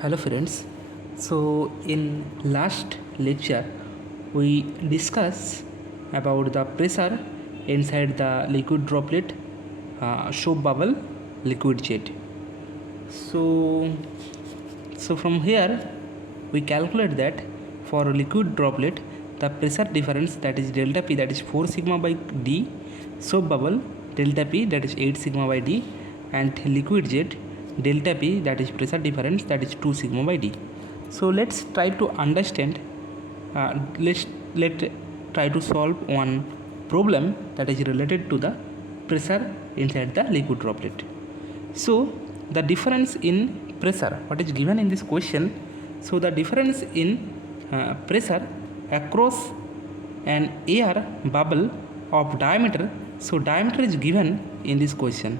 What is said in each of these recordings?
Hello friends. So in last lecture we discussed about the pressure inside the liquid droplet, soap bubble, liquid jet. So from here we calculate that for a liquid droplet the pressure difference, that is delta P, that is 4 sigma by D, soap bubble delta P, that is 8 sigma by D, and liquid jet delta P, that is pressure difference, that is 2 sigma by D. So let's try to understand, let try to solve one problem that is related to the pressure inside the liquid droplet. So the difference in pressure, what is given in this question, so the difference in pressure across an air bubble of diameter, so diameter is given in this question,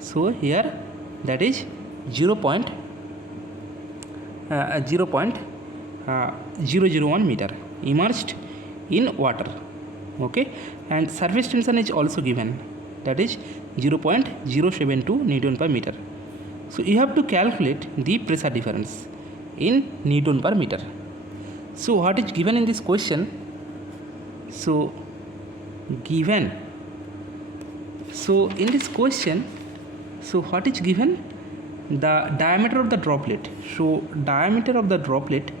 so here that is 0.001 meter immersed in water. Okay, and surface tension is also given, that is 0.072 Newton per meter. So you have to calculate the pressure difference in Newton per meter. So what is given in this question? So given, so in this question, so what is given? The diameter of the droplet. So diameter of the droplet,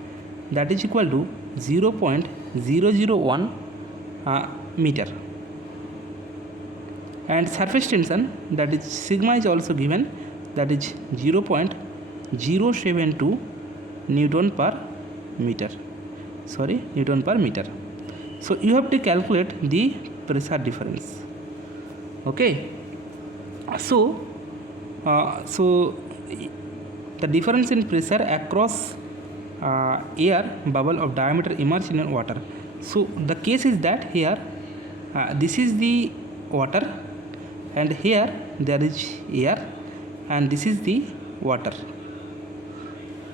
that is equal to 0.001 meter, and surface tension, that is sigma, is also given, that is 0.072 Newton per meter. Newton per meter. So you have to calculate the pressure difference. Okay. So the difference in pressure across air bubble of diameter immersed in water. So the case is that here this is the water, and here there is air, and this is the water,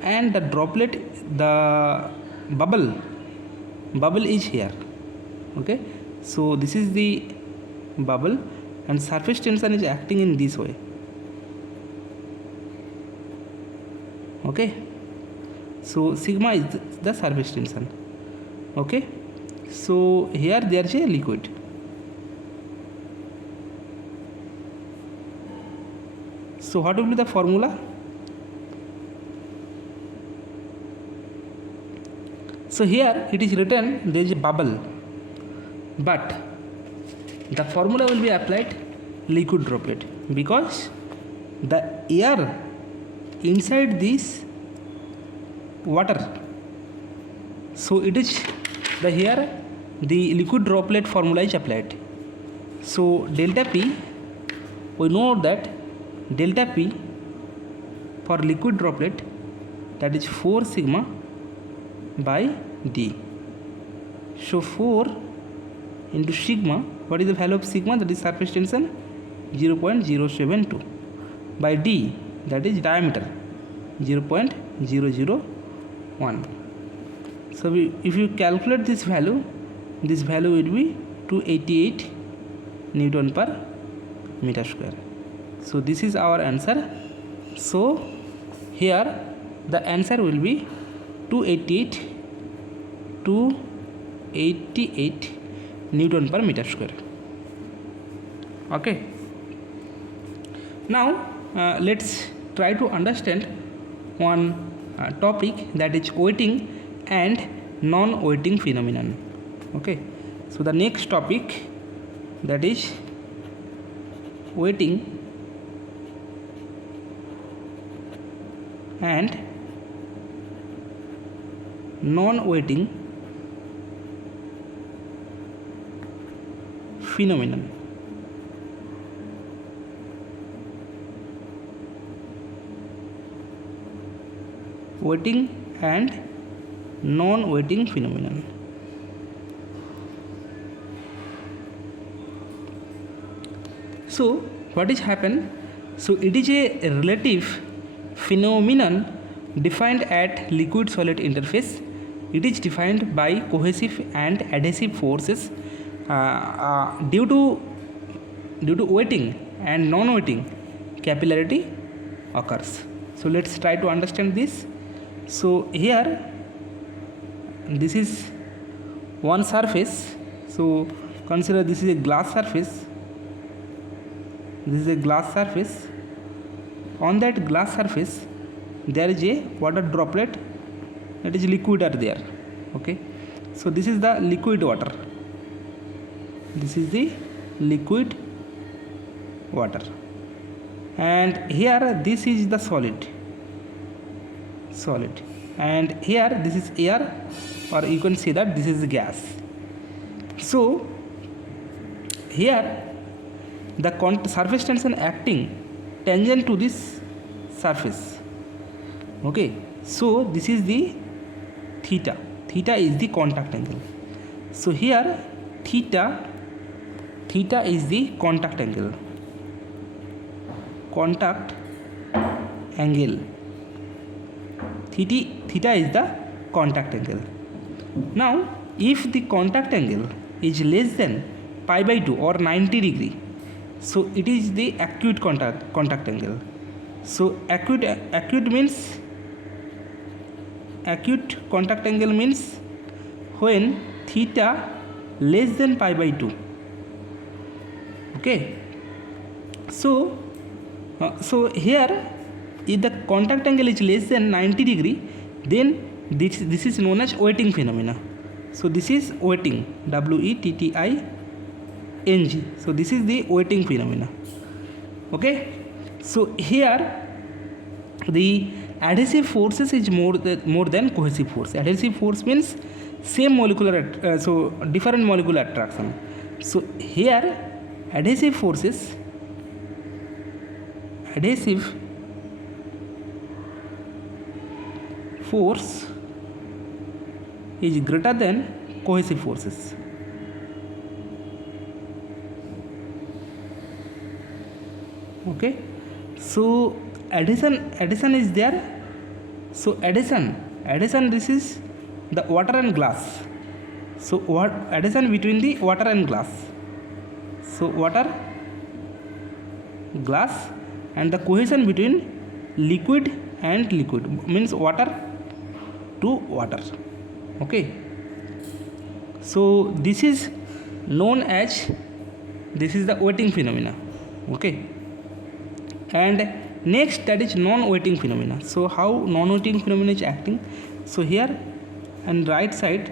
and the droplet, the bubble is here. Okay, so this is the bubble, and surface tension is acting in this way. Okay, so sigma is the surface tension. Okay, so here there is a liquid. So what will be the formula? So here it is written there is a bubble, but the formula will be applied liquid droplet, because the air inside this water, so it is the here the liquid droplet formula is applied. So delta P, we know that delta P for liquid droplet, that is 4 sigma by D. So 4 into sigma, what is the value of sigma? That is surface tension, 0.072 by D, that is diameter, 0.001. So if you calculate this value will be 288 Newton per meter square. So this is our answer. So here the answer will be 288 Newton per meter square. Okay. Now let's try to understand one topic, that is weighting and non-weighting phenomenon. Okay, so the next topic, that is weighting and non-weighting phenomenon. Weighting and non-weighting phenomenon. So what is happen? So it is a relative phenomenon defined at liquid solid interface. It is defined by cohesive and adhesive forces due to weighting and non-weighting capillarity occurs. So let's try to understand this. So here this is one surface. So consider this is a glass surface. This is a glass surface. On that glass surface there is a water droplet, that is liquid are there. Okay, so this is the liquid water. This is the liquid water, and here this is the solid, and here this is air, or you can say that this is gas. So here the surface tension acting tangent to this surface. Okay, so this is the theta is the contact angle. So here theta is the contact angle. Theta is the contact angle. Now if the contact angle is less than pi by 2 or 90 degree, so it is the acute contact angle. So acute means, acute contact angle means when theta less than pi by 2. Okay, so here if the contact angle is less than 90 degree, then this is known as wetting phenomena. So this is wetting, WETTING. So this is the wetting phenomena. Okay, so here the adhesive forces is more than cohesive force. Adhesive force means same molecular different molecular attraction. So here adhesive force is greater than cohesive forces. Okay, so addition is there. So addition, this is the water and glass. So what addition between the water and glass? So water, glass, and the cohesion between liquid and liquid means water to water. Okay, so this is known as, this is the wetting phenomena. Okay, and next, that is non-wetting phenomena. So how non-wetting phenomena is acting? So here and right side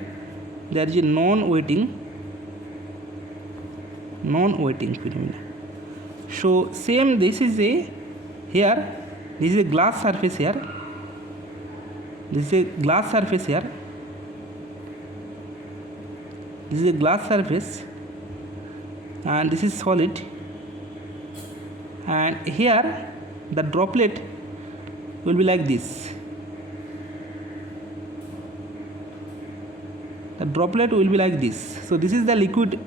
there is a non-wetting phenomena. So same, this is a, here this is a glass surface here, this is a glass surface here, this is a glass surface, and this is solid, and here the droplet will be like this. The droplet will be like this. So this is the liquid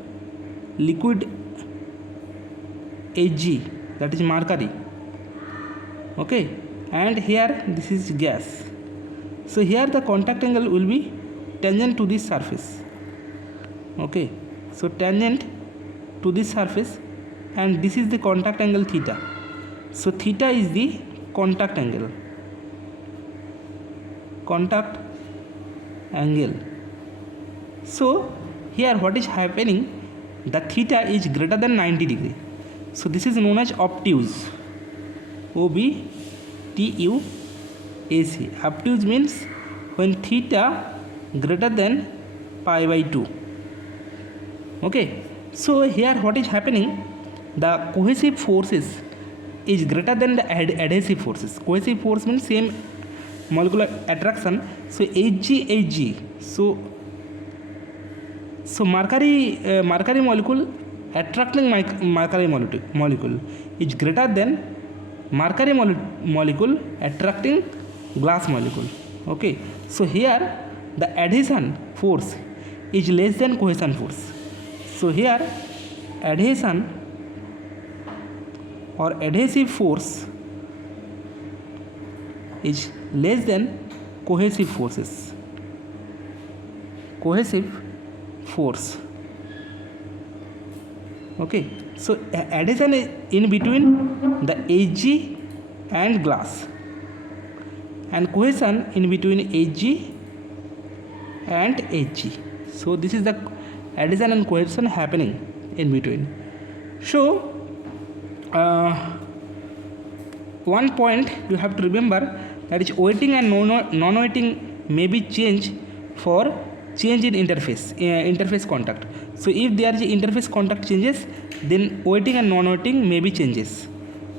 Hg, that is mercury. Okay, and here this is gas. So here the contact angle will be tangent to this surface. Okay, so tangent to this surface, and this is the contact angle theta. So theta is the contact angle. So here what is happening, the theta is greater than 90 degree. So this is known as obtuse. OBTUAC. Obtuse means when theta greater than pi by 2. Okay, so here what is happening, the cohesive forces is greater than the adhesive forces. Cohesive force means same molecular attraction. So Hg. So mercury molecule attracting mercury molecule is greater than mercury molecule attracting glass molecule. Okay, so here the adhesion force is less than cohesion force. So here adhesion or adhesive force is less than cohesive forces. Force. Okay, so adhesion is in between the Hg and glass, and cohesion in between Hg and Hg. So this is the addition and cohesion happening in between. So one point you have to remember, that is weighting and non-weighting may be changed for change in interface contact. So if there is interface contact changes, then weighting and non-weighting may be changes.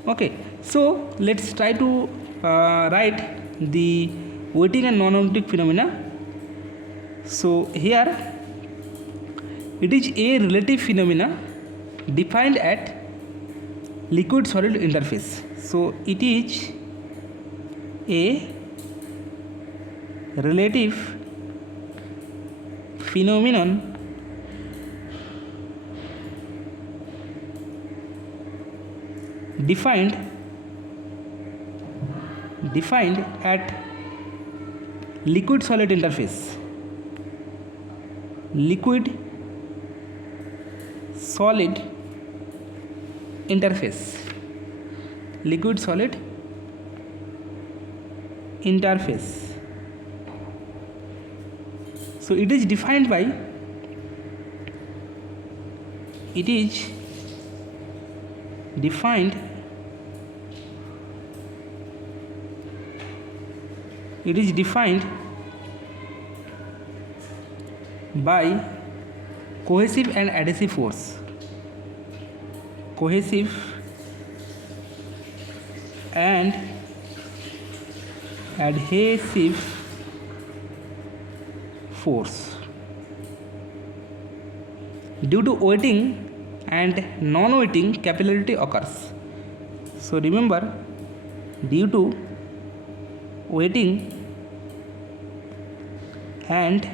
Okay, so let's try to write the weighting and non-weighting phenomena. So here it is a relative phenomena defined at liquid solid interface. So it is a relative phenomenon defined at liquid solid interface. Liquid solid interface. Liquid solid interface. So it is defined by, it is defined by cohesive and adhesive force. Cohesive and adhesive force. Due to weighting and non-weighting, capillarity occurs. So remember, due to weighting and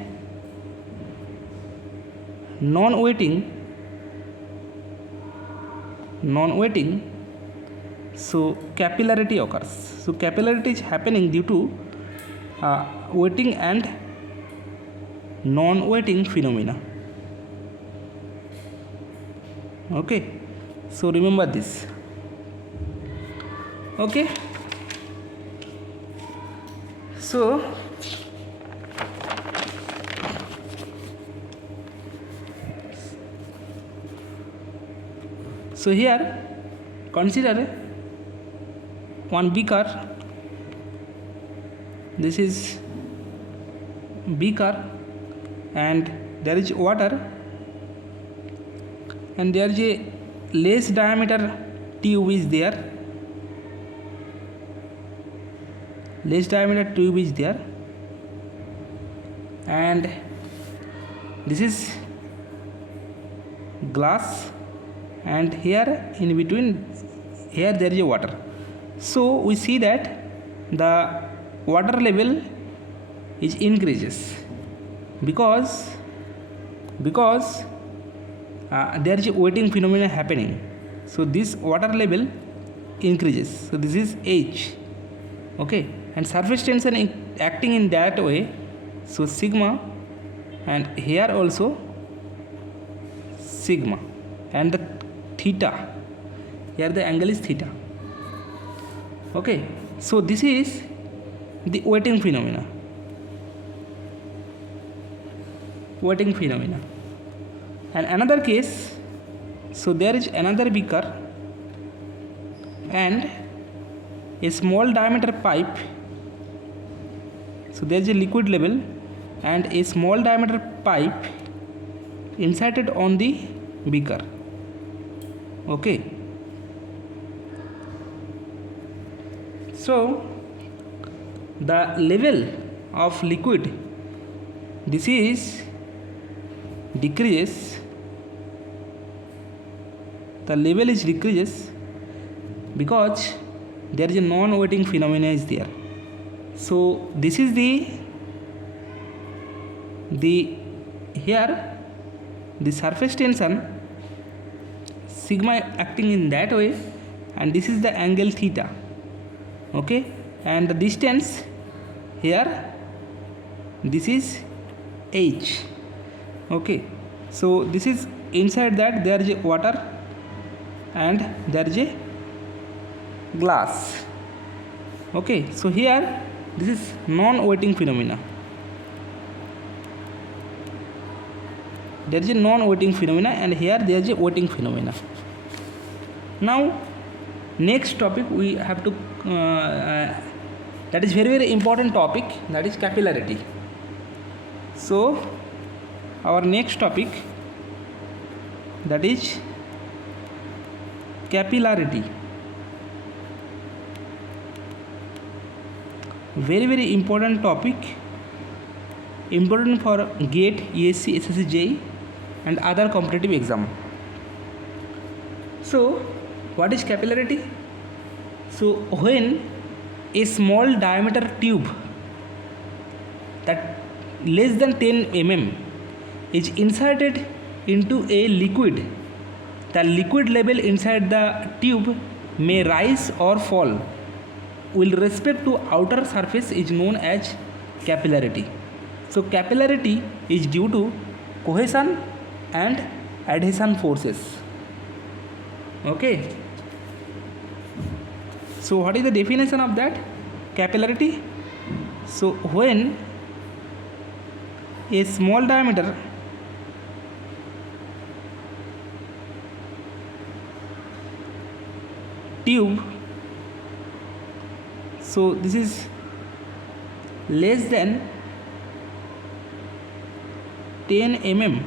non-weighting, so capillarity occurs. So capillarity is happening due to weighting and non-weighting phenomena. Okay, so remember this. Okay, so here consider one beaker. This is beaker and there is water, and there is a less diameter tube is there. Less diameter tube is there, and this is glass, and here in between, here there is a water. So we see that the water level is increases because there is a weighting phenomena happening. So this water level increases. So this is H. Okay, and surface tension acting in that way. So sigma, and here also sigma, and the theta, here the angle is theta. Okay, so this is the weighting phenomena. And another case, so there is another beaker and a small diameter pipe. So there is a liquid level and a small diameter pipe inserted on the beaker. Okay, so the level of liquid, this is decreases, the level is decreases because there is a non-weighting phenomena is there. So this is the here the surface tension sigma acting in that way, and this is the angle theta. Okay, and the distance here, this is H. Okay, so this is inside that there is a water and there is a glass. Okay, so here This is non-wetting phenomena. There is a non-wetting phenomena, and here there is a wetting phenomena. Now next topic we have to that is very important topic, that is capillarity. So our next topic, that is capillarity. Very important topic, important for GATE, ESC, SSC, JEE and other competitive exam. So what is capillarity? So when a small diameter tube that less than 10 mm is inserted into a liquid, the liquid level inside the tube may rise or fall with respect to outer surface is known as capillarity. So capillarity is due to cohesion and adhesion forces. Okay. So what is the definition of that capillarity? So when a small diameter tube, so this is less than 10 mm,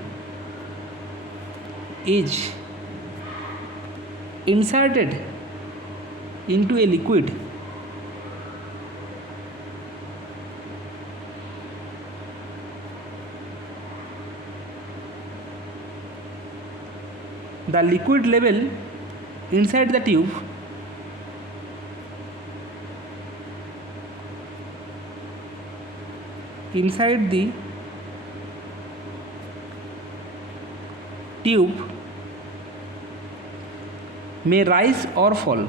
is inserted into a liquid, the liquid level inside the tube may rise or fall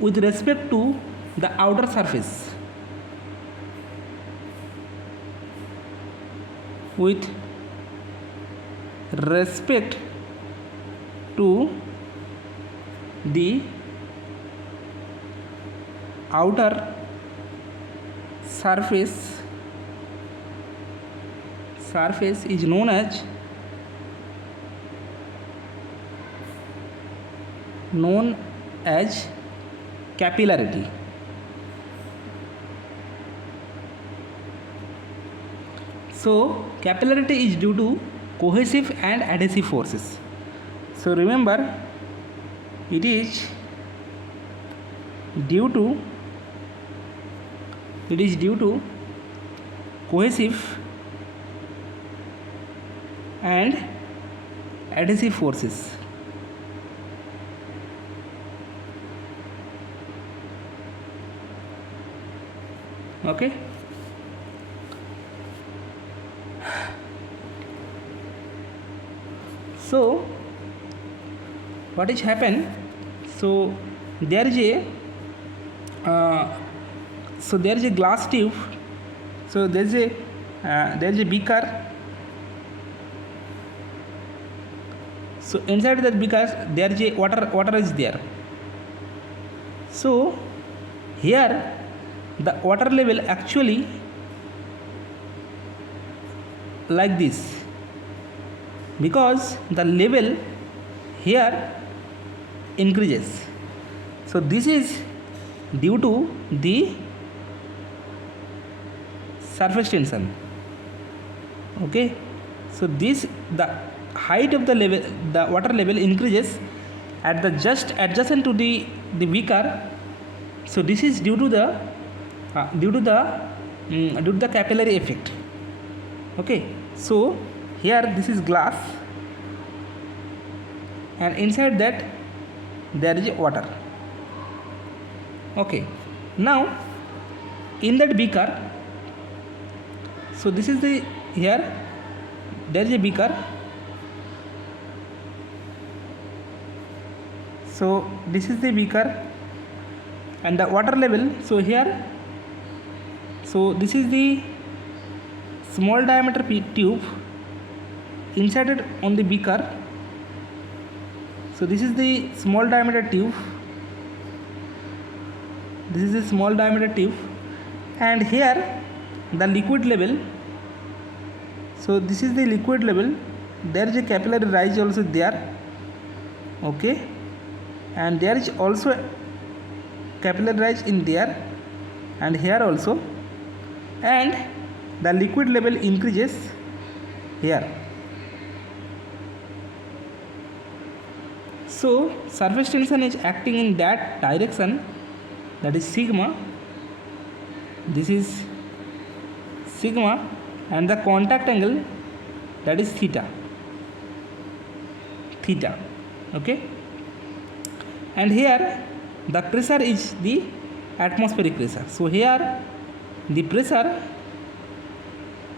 with respect to the outer surface, with respect to the outer surface is known as capillarity. So capillarity is due to cohesive and adhesive forces. So remember, it is due to cohesive and adhesive forces. Okay. So what is happened? So there is a glass tube. So there is a beaker. So inside that beaker there is a water is there. So here the water level actually like this, because the level here increases. So this is due to the surface tension. Okay. So the height of the level, the water level increases at the just adjacent to the beaker. So this is due to the capillary effect. Okay. So here this is glass, and inside that there is water. Okay. Now in that beaker, so this is the, here there is a beaker. So this is the beaker and the water level. So here, so this is the small diameter tube inserted on the beaker. So this is the small diameter tube. This is a small diameter tube, and here the liquid level. So this is the liquid level. There is a capillary rise also there, okay, and there is also capillary rise in there, and here also, and the liquid level increases here. So surface tension is acting in that direction, that is sigma. This is sigma, and the contact angle, that is theta, okay. And here the pressure is the atmospheric pressure. So here the pressure,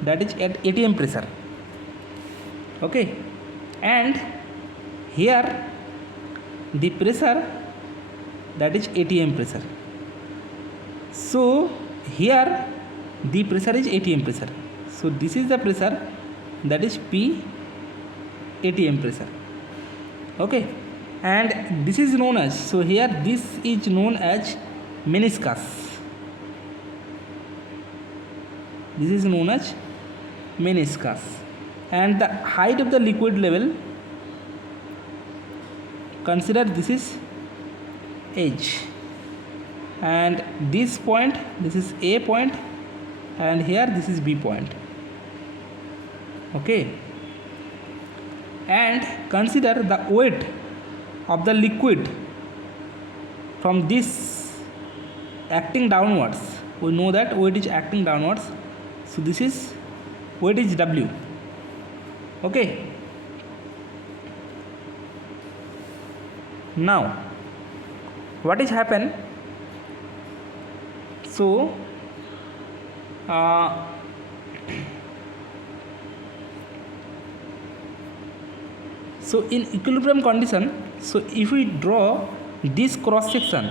that is at ATM pressure, okay, and here the pressure, that is ATM pressure. So here the pressure is ATM pressure. So this is the pressure, that is P ATM pressure, okay. And this is known as, so here this is known as meniscus. This is known as meniscus. And the height of the liquid level, consider this is H, and this point, this is A point, and here this is B point, okay. And consider the weight of the liquid from this acting downwards. We know that weight is acting downwards, so this is weight is W, okay. Now what is happen? So so in equilibrium condition, so if we draw this cross section,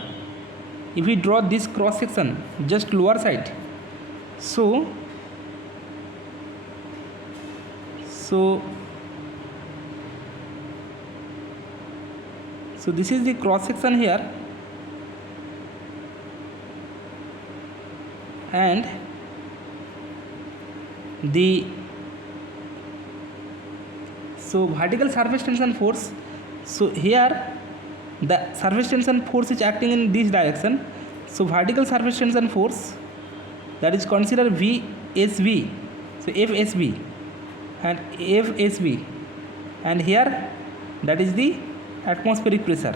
just lower side, so this is the cross section here, and the vertical surface tension force. So here the surface tension force is acting in this direction. So vertical surface tension force, that is considered VSV. So FSB and FSB, and here that is the atmospheric pressure.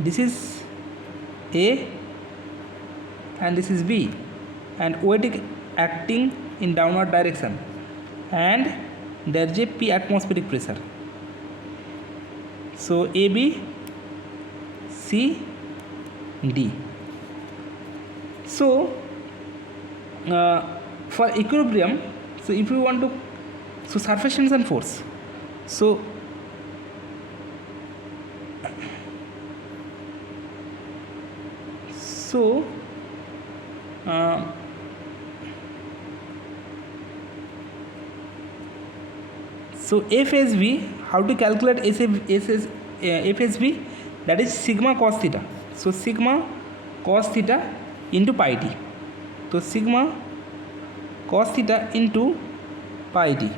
This is A and this is B, and weight acting in downward direction, and there is a P atmospheric pressure. So A, B, C, D. So for equilibrium, so if you want to, so surface tension force, so FSV, how to calculate FSV, that is sigma cos theta. So sigma cos theta into pi t. So sigma cos theta into pi t,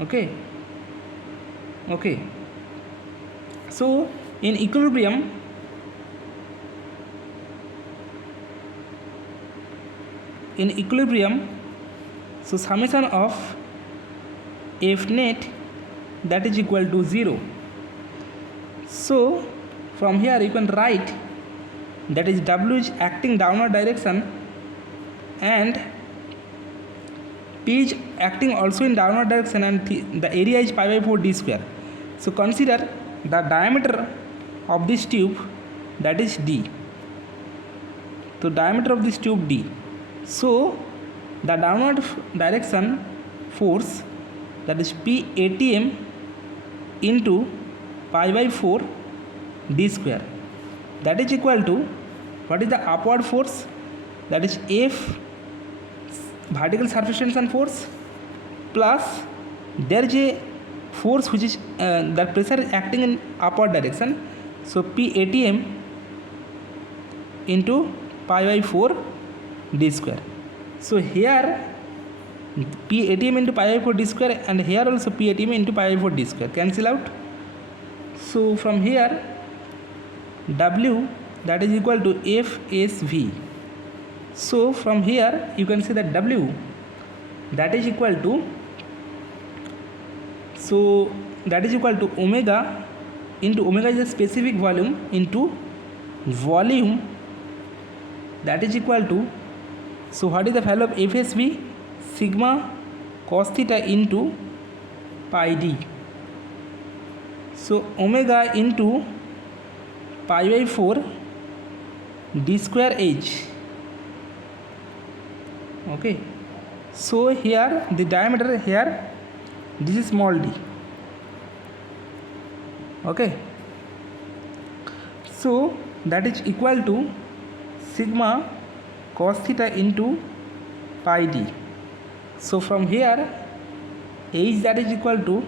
okay. So in equilibrium, so summation of F net, that is equal to 0. So from here you can write, that is W is acting downward direction, and P is acting also in downward direction, and the area is pi by 4 d square. So consider the diameter of this tube, that is D. So diameter of this tube D. So the downward direction force, that is P ATM into pi by 4 d square, that is equal to, what is the upward force, that is F vertical surface tension force, plus there is a force which is that pressure is acting in upward direction, so P ATM into pi by 4 d square. So here P ATM into pi by 4 d square, and here also P ATM into pi by 4 d square cancel out. So from here W that is equal to FSV. So from here you can say that W that is equal to, so that is equal to omega into, omega is a specific volume, into volume that is equal to, so what is the value of FSV? Sigma cos theta into pi d. So omega into pi by 4 d square h. Okay, so here the diameter here, this is small d. Okay, so that is equal to sigma cos theta into pi d. So from here h that is equal to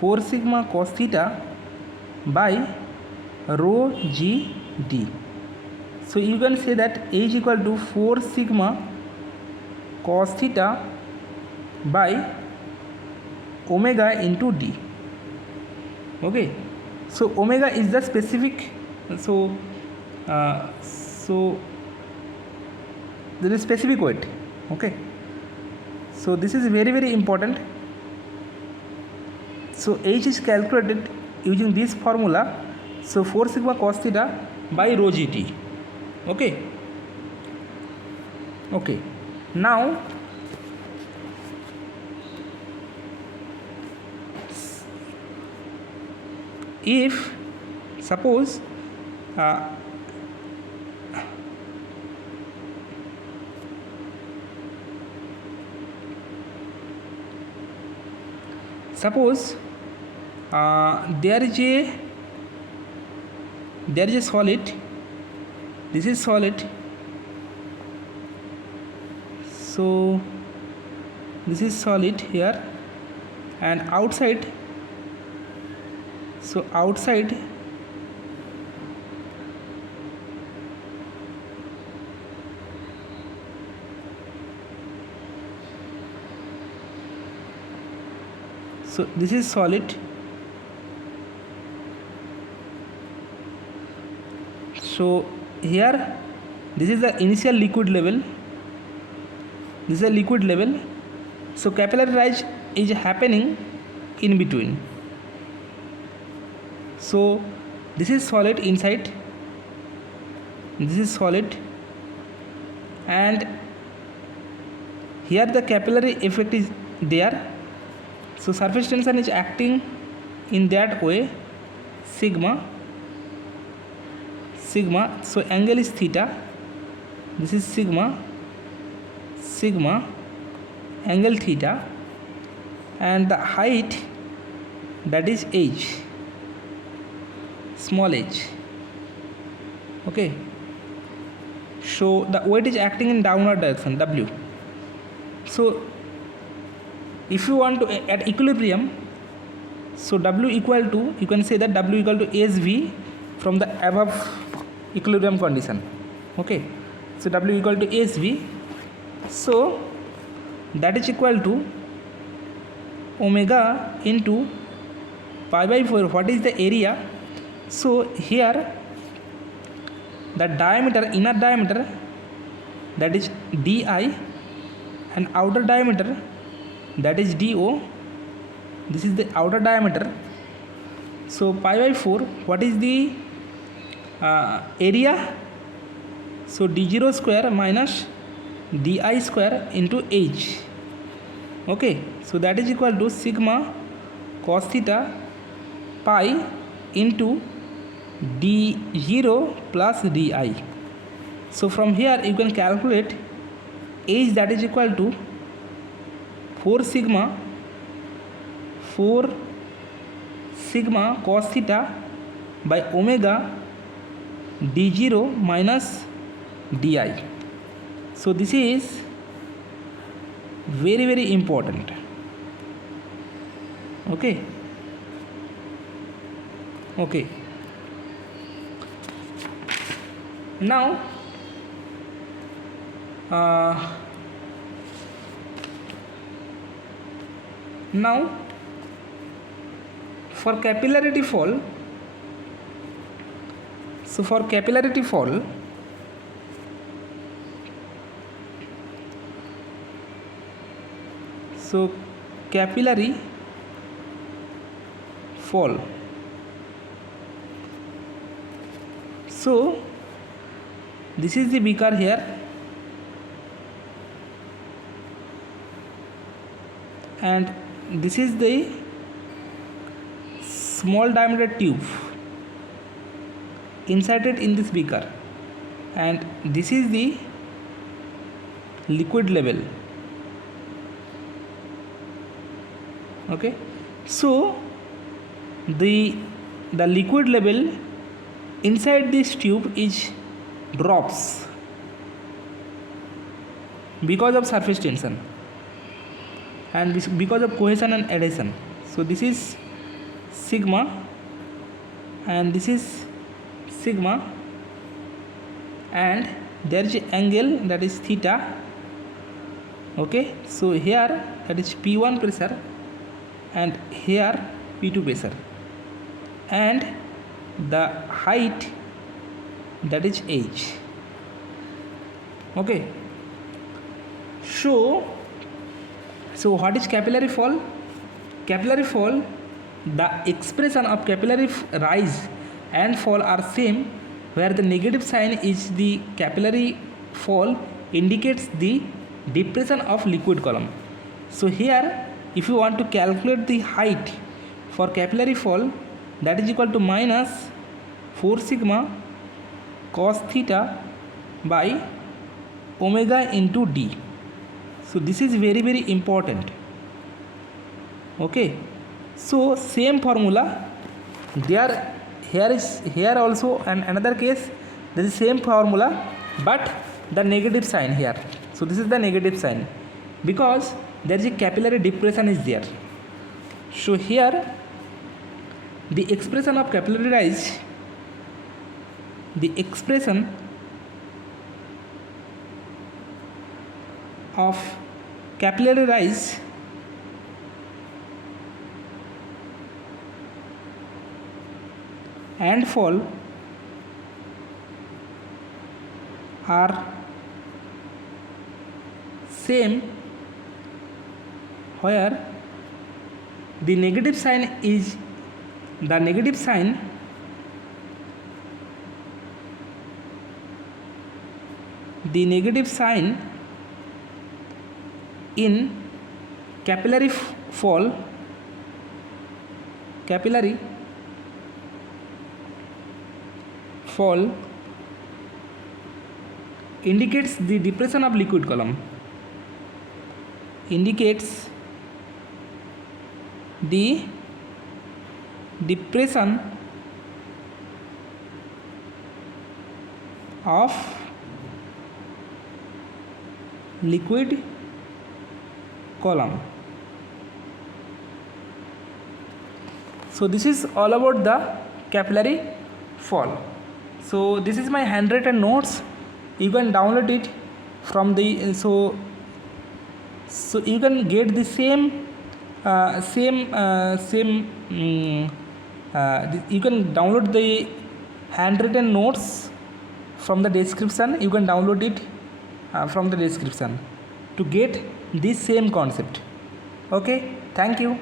4 sigma cos theta by rho g d. So you can say that h equal to 4 sigma cos theta by omega into d. Okay, so omega is the specific, so there is specific weight. Okay, so this is very very important. So h is calculated using this formula, so 4 sigma cos theta by rho gt. Okay, okay, now if suppose there is a solid, this is solid, so this is solid here, and outside, so outside so this is solid, so here this is the initial liquid level, this is a liquid level, so capillary rise is happening in between. So this is solid inside, this is solid, and here the capillary effect is there, so surface tension is acting in that way, sigma, so angle is theta, this is sigma, angle theta, and the height that is h, small h. Okay, so the weight is acting in downward direction, W. So if you want to at equilibrium, so W equal to, you can say that W equal to SV from the above equilibrium condition. Okay, so W equal to SV, so that is equal to omega into pi by 4. What is the area? So here the diameter, inner diameter, that is di, and outer diameter, that is do. This is the outer diameter. So pi by 4, what is the area? So d0 square minus di square into h. Okay, so that is equal to sigma cos theta pi into d0 plus di. So from here you can calculate h, that is equal to 4 sigma cos theta by omega d0 minus di. So this is very very important. Okay. Okay, now uh, now for capillarity fall, so for capillarity fall, so capillary fall, so this is the beaker here, and this is the small diameter tube inserted in this beaker, and this is the liquid level. Okay, so the liquid level inside this tube is drops because of surface tension and this because of cohesion and adhesion. So this is sigma and this is sigma, and there is an angle that is theta. Okay, so here that is P1 pressure and here P2 pressure, and the height that is h. Okay, so what is capillary fall? Capillary fall, the expression of capillary rise and fall are same, where the negative sign is the capillary fall indicates the depression of liquid column. So here if you want to calculate the height for capillary fall, that is equal to minus 4 sigma cos theta by omega into d. So this is very very important. Okay, so same formula there, here also, and another case there is same formula but the negative sign here. So this is the negative sign because there is a capillary depression is there. So here the expression of capillary rise, the expression of capillary rise and fall are same, where the negative sign is the negative sign in capillary fall indicates the depression of liquid column, indicates the depression of liquid column. So this is all about the capillary fall. So this is my handwritten notes. You can download it from the so you can get the same you can download the handwritten notes from the description. You can download it from the description to get this same concept. Okay, thank you.